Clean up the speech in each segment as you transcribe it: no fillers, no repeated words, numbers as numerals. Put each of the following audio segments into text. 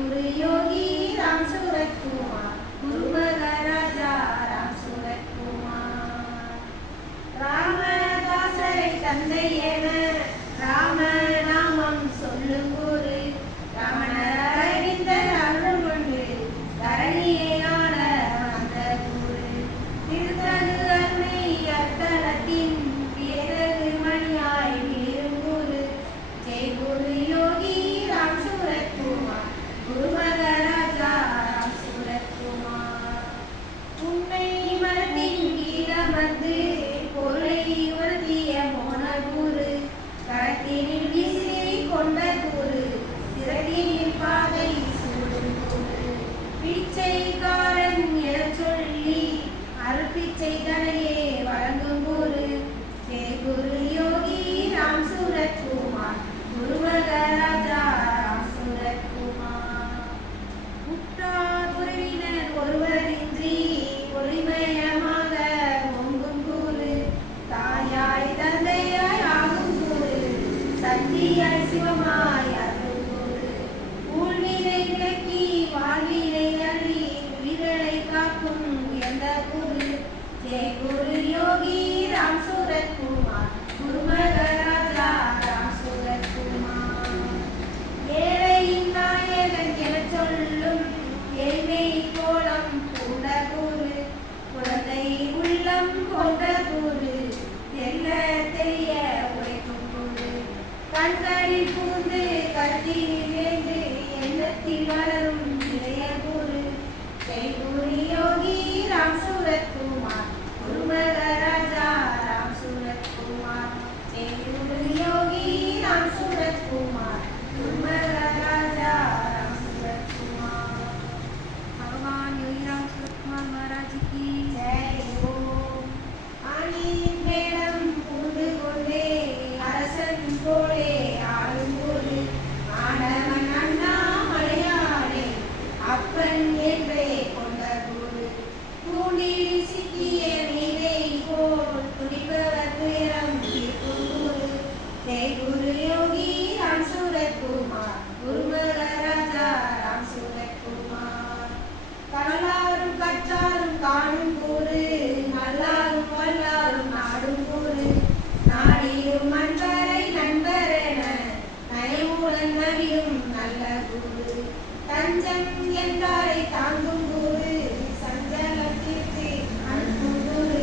गुरु योगी राम सूरत कुमार गुरु महाराजा राम सूरत कुमार ராமதாசரை தந்தை என ராம நாமம் சொல்லும் குரு ரமணறிந்த அருள் கொண்டு தரணியை ஆள வந்த குரு திருத்தகு அருணை அத்தலத்தின் பேரகு மணியாய் வீரும் குரு ஜெய் குரு யோகி ராம் சூரத் குமார் குரு மகாராஜா ராம் சூரத் குமார் உன்னை மனத்தின் கீழமர்ந்து பொருளை உறுதிய போன குரு கரத்தினில் விசிறி கொண்ட குரு சிறகினில் பாதை சூடும் குரு பிச்சைக்காரன் என சொல்லி அருட்பிச்சை தனையே வழங்கும் குரு ஜெய் குரு யோகி ராம் சூரத் குமார் குரு மகாராஜா ராம் சூரத் குமார் உற்றார் உறவினர் ஒருவரின்றி ஒளிமயமாக ஓங்கும் குரு தாயாய் தந்தையாய் ஆகும் குரு சக்தியாய் சிவமாய் அருள் குரு ஊழ்வினை விளக்கி வாழ்வினை அள்ளி உயிர்களை காக்கும் உயர்ந்த குரு ஜெய் குரு யோகி ராம் சூரத் குமார் குரு மகாராஜா ராம் சூரத் குமார் ஏழையின் நாயகன் எனச் சொல்லும் எளிமை கோலம் பூண்ட குரு குழந்தை உள்ளம் கொண்ட குரு தெல்ல தெரிய உழைக்கும் குரு கண்களில் பூந்து கருத்தில் வேண்டு எண்ணத்தில் வளரும் இளைய குரு ஜெய் குரு யோகி ராம் சூரத் குமார் குரு மகாராஜா ராம் சூரத் குமார் ஜெய் குரு யோகி ராம் சூரத் குமார் குரு மகாராஜா राम सूरत कुमार भगवान योगी राम सूरत कुमार महाराज की जय हो ஆணியின் வேடம் பூண்டு கொண்டே அரசன் போலே ஆளும் போது ஆடவன் அண்ணா மலையாளே அப்பன் என்றே கொண்ட குரு தூண்டில் சிக்கிய நீரை போல் துடிப்பவர் துயரம் தீர்க்கும் குரு ஜெய் குரு யோகி ராம் சூரத் குமார் குரு மகாராஜா ராம் சூரத் குமார் கல்லாரும் கற்றாரும் காணும் குரு நல்லாரும் வல்லாரும் நாடும் குரு நாடியும் அன்பரை நண்பரென நயமுடன் நவியும் நல்ல குரு தஞ்சம் என்றாரை தாங்கும் குரு சஞ்சலத்திற்கு அனுப்பும் குரு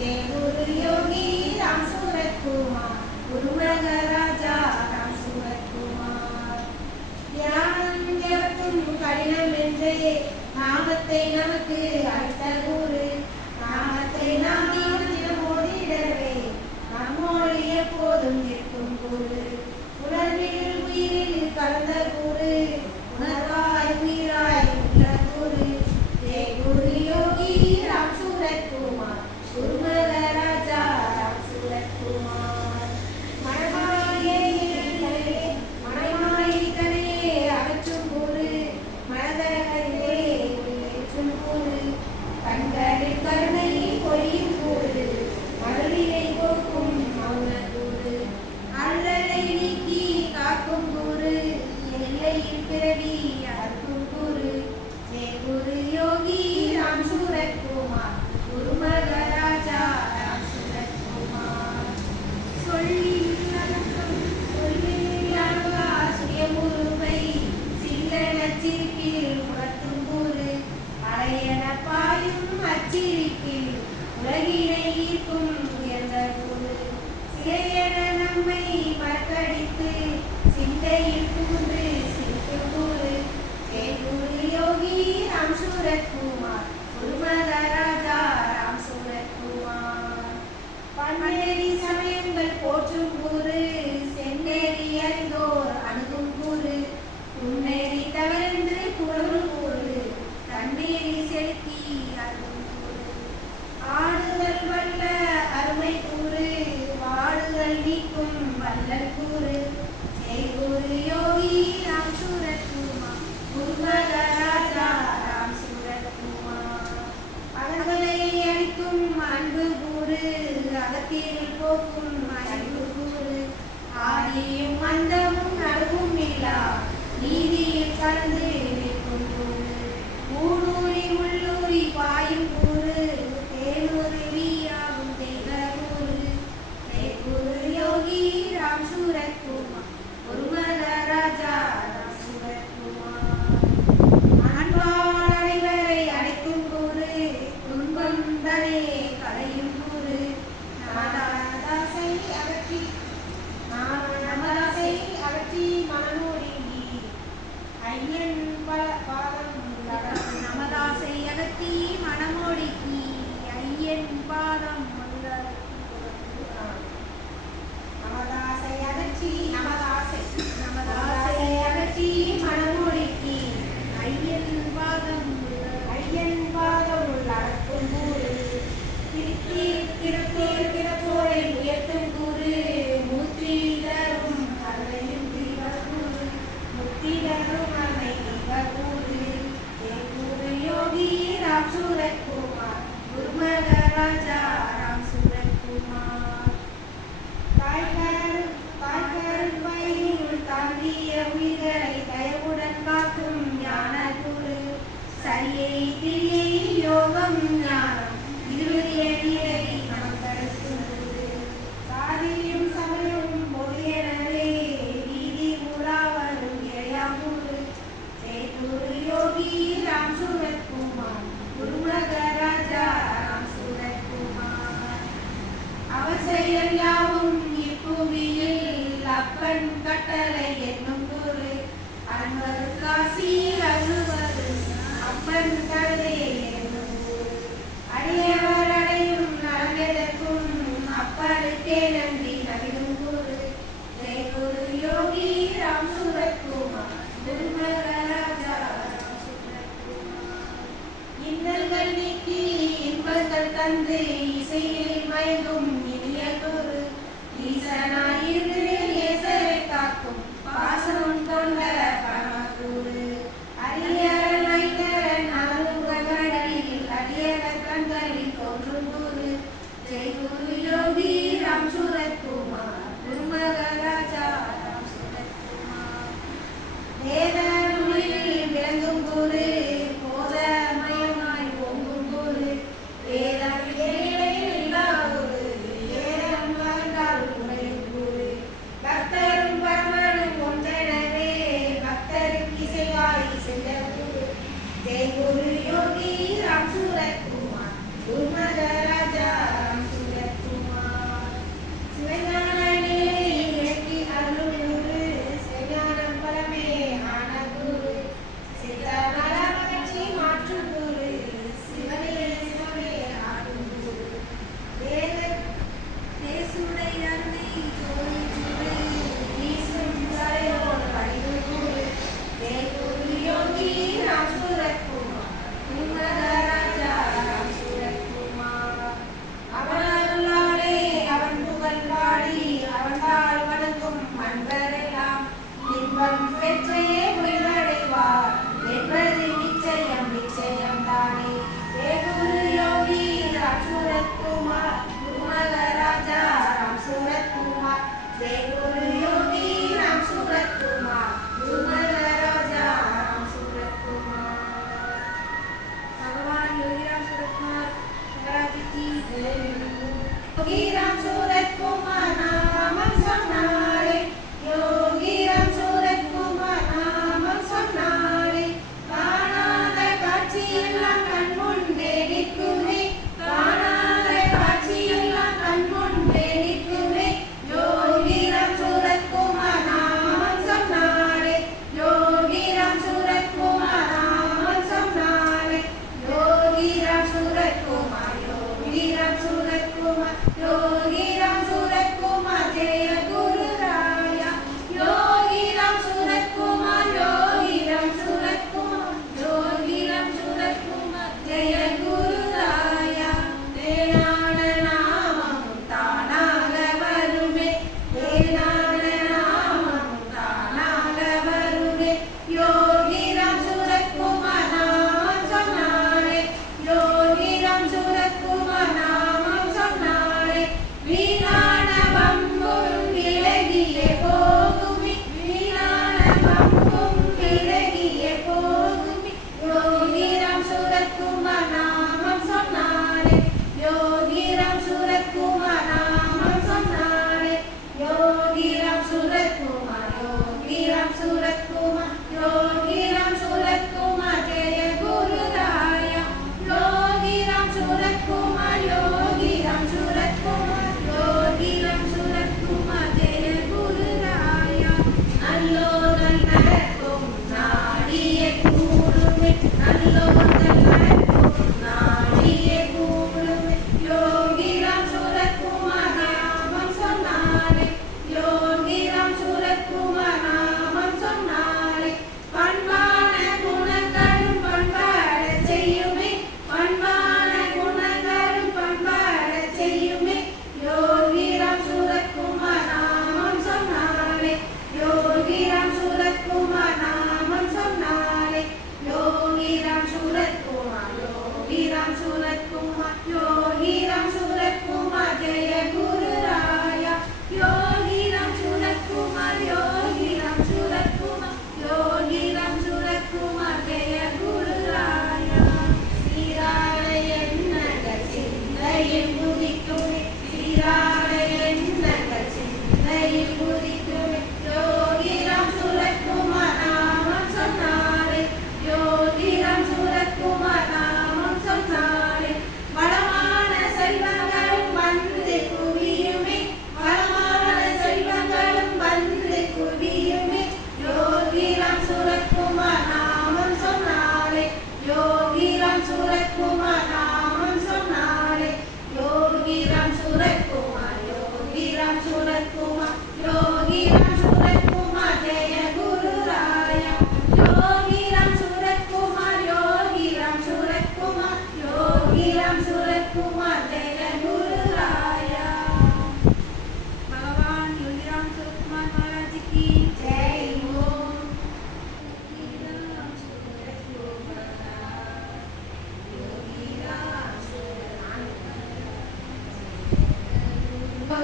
ஜெய் குரு யோகி ராம் சூரத் குமார் குரு மகாராஜா ராம் சூரத் குமார் தியானம் எவர்க்கும் கடினம் என்றே நாமத்தை நமக்கு அளித்த குரு நாமத்தை நாம் தினம் ஓடிடவே நம்மோடு எப்போதும் இருக்கும் குரு உணர்வில் உயிரில் கலந்த குரு உணர்வாய் உயிராய் உள்ள குரு ஜெய் குரு யோகி ராம் சூரத் குமார் குரு மகாராஜா ராம் சூரத் குமார் மனமாயித்தனையே அகற்றும் குரு மனதகத்தே ஒளியேற்றும் குரு கண்களில் கருணை பொழியும் குரு மருளினை போக்கும் மௌன குரு அல்லலை நீக்கி காக்கும் குரு எல்லையில் பிறவி அறுக்கும் குரு ஜெய் குரு யோகி ராம் சூரத் குமார் குரு மகாராஜா ராம் சூரத் குமார் சொல்லில் அடக்கம் சொல்லில் அணுகா சுயமுருவை சில்லன சிரிப்பில் உணர்த்தும் குரு அலையன பாயும் அச்சிரிப்பில் உலகினை ஈர்க்கும் உயர்ந்த குரு சிலையன நம்மை மறக்கடித்து சிந்தையில் புகுந்து சிரிக்கும் குரு ஜெய் குரு யோகி ராம் சூரத் குமார் குரு மகாராஜா ராம் சூரத் குமார் பன்னேரி சமயங்கள் போற்றும் குரு செந்நேரி அறிந்தோர் அணுகும் குரு உன்னேரி தவறென்று புகழும் குரு தன்னேரி செலுத்தி அருளும் குரு ஆடுதல் வல்ல அருமை குரு வாடுதல் நீக்கும் வல்லல் குரு ஜெய் குரு யோகி ராம் சூரத் குமார் குரு மகாராஜா ராம் சூரத் குமார் அகங்களை அளிக்கும் அன்பு குரு அகத்தில் போக்கும் அன்பு குரு பாயும் கூறு தேனுருவியாகும் தெய்வ கூறு தேக்குரு யோகி ராம் சூரத்குமார் குருமக ராஜா ராம் சூரத்குமார் அன்பால் அனைவரை அழைக்கும் கூறு துன்பம் தனே களையும் கூறு நாமதாசை அகற்றி மனமோடி ஐயன் பாதம் நமதாசை அகற்றி மனமோடிக்கு ஐயன் பாதம் நமதாசை அகற்றி மனமோடிக்கு ஐயன் பாதம் உள்ளடக்கும் கூறு கிடப்போரை உயர்த்தும் கூறு முத்தி தரும் அருளையும் தீவக்கூறு முத்தி தரும் அருளை தீவக்கூறு தேக்கூறு யோகி ராம் சூரத்குமார் குருமக ராஜா ராம் சூரத்குமார் தாய்கரும் வயிறுள் தாங்கிய உயிர்களை தயவுடன் காக்கும் ஞான குரு சரியை கிரியை யோகம் ஞானம் இருவரிய நீரை நமக்களுக்கும் குரு சாதியும் சமயமும் பொதுயெனவே வீதி உலாவரும் இறையாமுரு சேதுரு யோகி ராம் சூரத்குமார் குருமக ராஜா ராம் சூரத்குமார் அவர் செயல் யாவும் இப்புவியில் அப்பன் கட்டளை என்னும் குரு அன்பர் காசி அருள்வது அப்பன் கருதே என்னும் குரு அடியவர் அடையும் நலனெதற்கும் அப்பனுக்கே நன்றி நவிடும் குரு ஜெய குரு யோகி ராம் சூரத்குமார் குருமக ராஜா ராம் சூரத்குமார் இன்னல்கள் நீக்கி இன்பங்கள் தந்து இசையில் மயங்கும் இனிய குரு ஈசனாயிருந்து ஏசரை காக்கும் பாசம் கொண்ட பரமகுரு அரியரன் ஐங்கரன் அருள்களில் அரியரன் கண்களில் தோன்றும் குரு ஜெய் குரு யோகி ராம் சூரத்குமார் குருமக ராஜா ராம் சூரத்குமார் வேத நூலில் விளங்கும் குரு போதமயமாய் ஓங்கும் குரு வேதம் இல்லா குரு ஏறம் வாழ்ந்தால் உடையும் குரு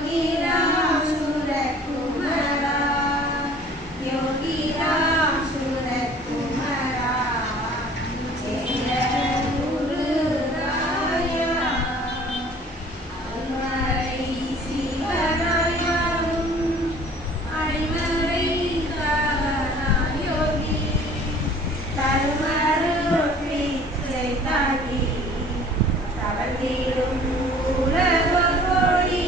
யோகி ராம் சூரத் குமரா, யோகி ராம் சூரத் குமரா, ஜெய குரு ராயா. அருள்மறை சிவராயாவும் அடிமறை காவலாய் யோகி, தருமருள் பிச்சை தாங்கி தவழ்ந்திடும் உலக கோடி,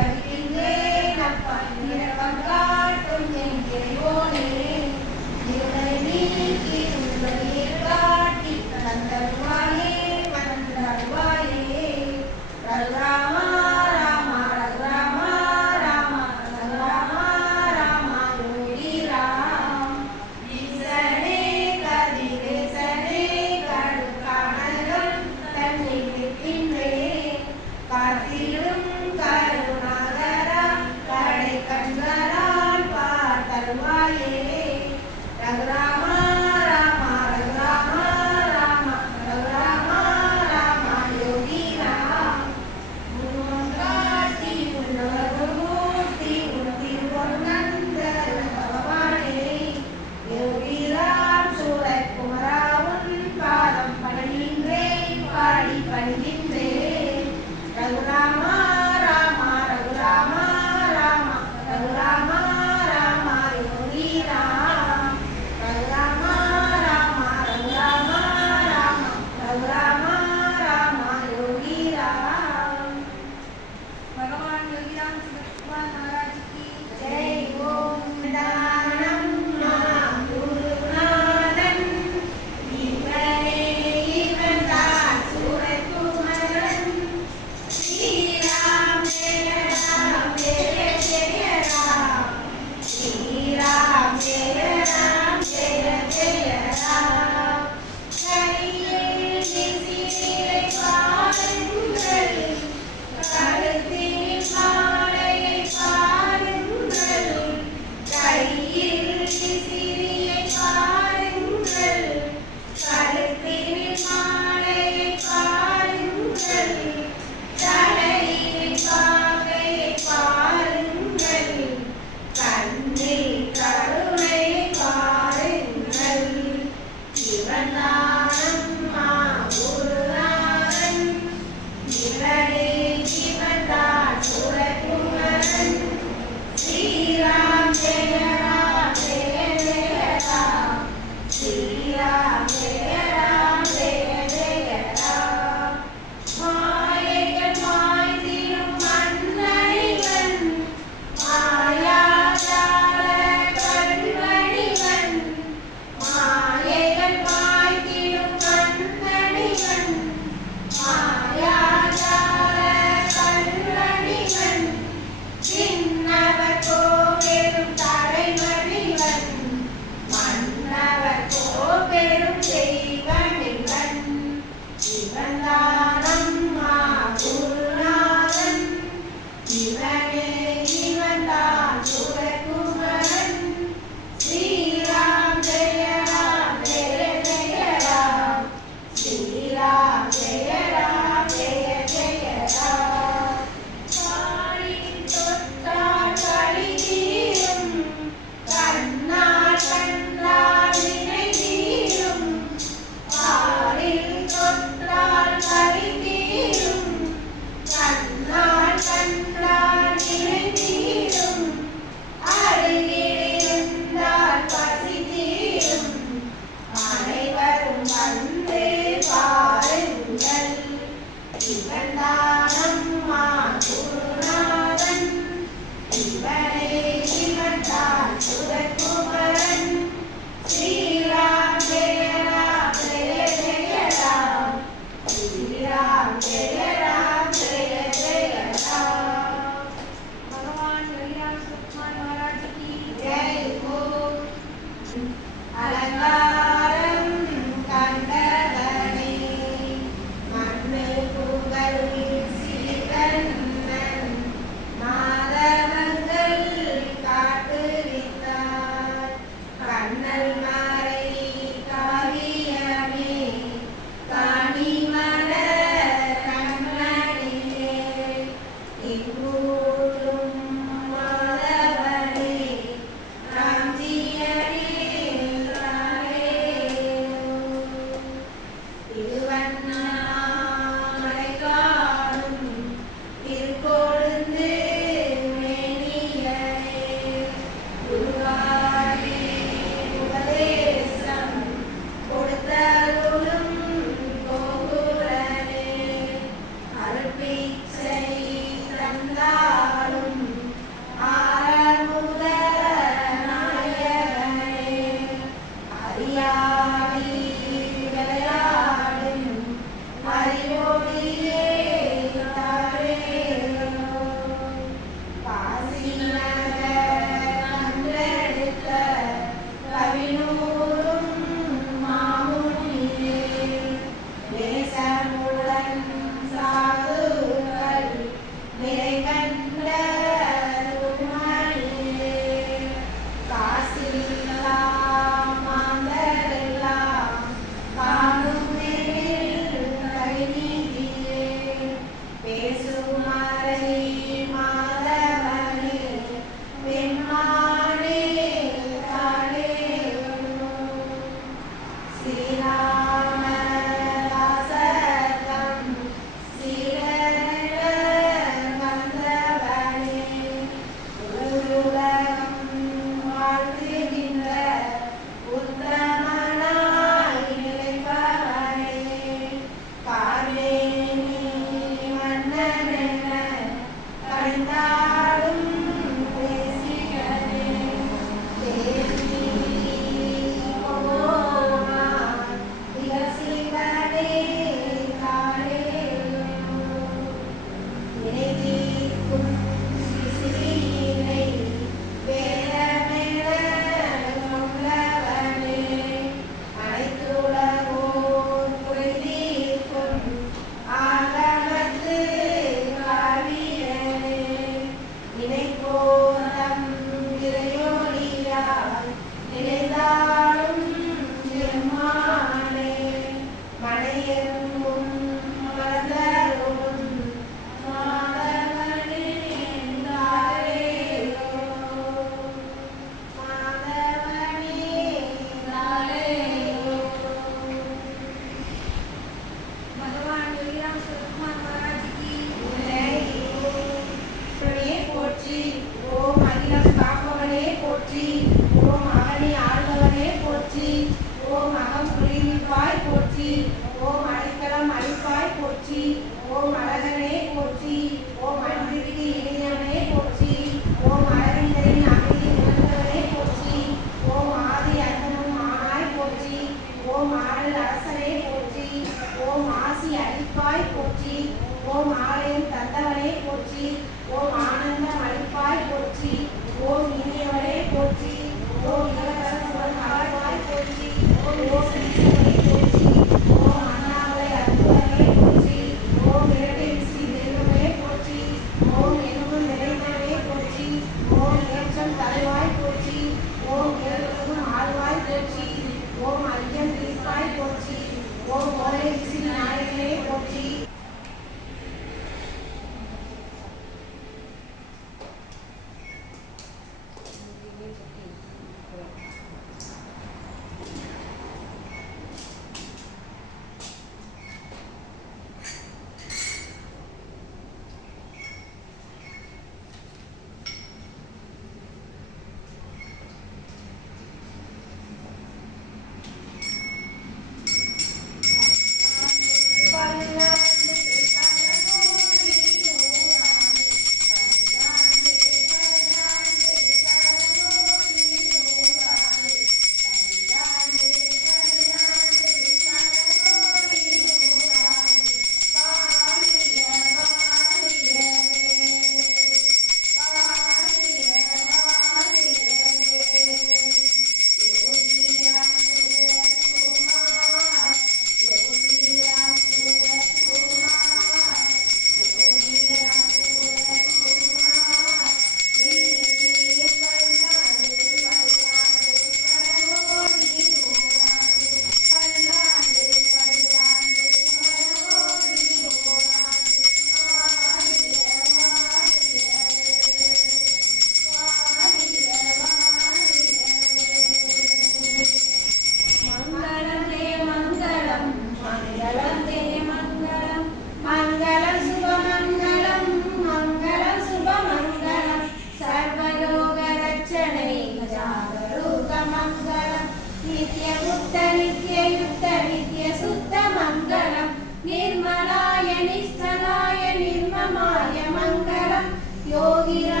योगिरा